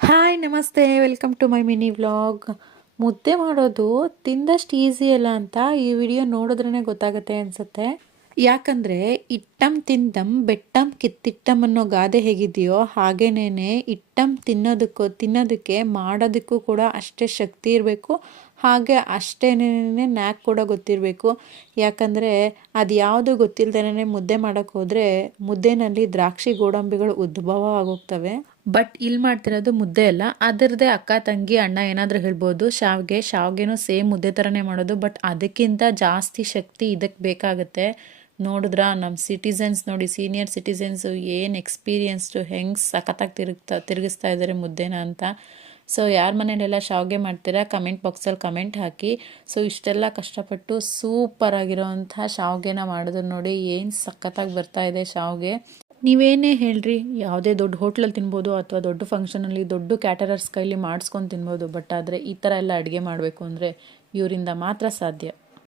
Hi, ನಮಸ್ತೆ. Welcome to my mini vlog. ಮುದ್ದೆ ಮಾಡೋದು ತಿಂದಷ್ಟು ಈಸಿ ಅಲ್ಲ ಅಂತ ಈ ವಿಡಿಯೋ ನೋಡಿದ್ರೇ ಗೊತ್ತಾಗುತ್ತೆ ಅನ್ಸುತ್ತೆ. ಯಾಕಂದರೆ ಇಟ್ಟಂ ತಿಂದಂ ಬೆಟ್ಟಂ ಕಿತ್ತಿಟ್ಟಂ ಅನ್ನೋ ಗಾದೆ ಹೇಗಿದೆಯೋ ಹಾಗೇನೇ ಇಟ್ಟಂ ತಿನ್ನೋದಕ್ಕೂ ತಿನ್ನೋದಕ್ಕೆ ಮಾಡೋದಕ್ಕೂ ಕೂಡ ಅಷ್ಟೇ ಶಕ್ತಿ ಇರಬೇಕು. ಹಾಗೆ ಅಷ್ಟೇನೇ ನ್ಯಾಕ್ ಕೂಡ ಗೊತ್ತಿರಬೇಕು. ಯಾಕಂದರೆ ಅದು ಯಾವುದು ಗೊತ್ತಿಲ್ಲದೇನೆ ಮುದ್ದೆ ಮಾಡೋಕ್ಕೆ ಹೋದರೆ ಮುದ್ದೆನಲ್ಲಿ ದ್ರಾಕ್ಷಿ ಗೋಡಂಬಿಗಳು ಉದ್ಭವ ಆಗೋಗ್ತವೆ. ಬಟ್ ಇಲ್ಲಿ ಮಾಡ್ತಿರೋದು ಮುದ್ದೆ ಅಲ್ಲ. ಅದರದೇ ಅಕ್ಕ, ತಂಗಿ, ಅಣ್ಣ ಏನಾದರೂ ಹೇಳ್ಬೋದು. ಶಾವ್ಗೆ, ಶಾವ್ಗೆನೂ ಸೇಮ್ ಮುದ್ದೆ ಥರನೇ ಮಾಡೋದು. ಬಟ್ ಅದಕ್ಕಿಂತ ಜಾಸ್ತಿ ಶಕ್ತಿ ಇದಕ್ಕೆ ಬೇಕಾಗುತ್ತೆ. ನೋಡಿದ್ರ ನಮ್ಮ ಸಿಟಿಸನ್ಸ್ ನೋಡಿ ಸೀನಿಯರ್ ಸಿಟಿಸನ್ಸು ಏನು ಎಕ್ಸ್ಪೀರಿಯನ್ಸ್ಡು ಹೆಂಗೆ ಸಖತ್ತಾಗಿ ತಿರುಗ್ತಾ, ತಿರುಗಿಸ್ತಾ ಇದ್ದಾರೆ ಮುದ್ದೆನ ಅಂತ. ಸೊ ಯಾರ ಮನೇಲೆಲ್ಲ ಶಾವ್ಗೆ ಮಾಡ್ತೀರಾ? ಕಮೆಂಟ್ ಬಾಕ್ಸಲ್ಲಿ ಕಮೆಂಟ್ ಹಾಕಿ. ಸೊ ಇಷ್ಟೆಲ್ಲ ಕಷ್ಟಪಟ್ಟು ಸೂಪರ್ ಅಂಥ ಶಾವ್ಗೆನ ಮಾಡಿದ್ರು ನೋಡಿ ಏನು ಸಖತ್ತಾಗಿ ಬರ್ತಾ ಇದೆ ಶಾವ್ಗೆ. ನೀವೇನೇ ಹೇಳ್ರಿ, ಯಾವುದೇ ದೊಡ್ಡ ಹೋಟ್ಲಲ್ಲಿ ತಿನ್ಬೋದು ಅಥವಾ ದೊಡ್ಡ ಫಂಕ್ಷನಲ್ಲಿ ದೊಡ್ಡ ಕ್ಯಾಟರರ್ಸ್ ಕೈಲಿ ಮಾಡಿಸ್ಕೊಂಡು ತಿನ್ಬೋದು, ಬಟ್ ಆದರೆ ಈ ಥರ ಎಲ್ಲ ಅಡುಗೆ ಮಾಡಬೇಕು ಅಂದರೆ ಇವರಿಂದ ಮಾತ್ರ ಸಾಧ್ಯ.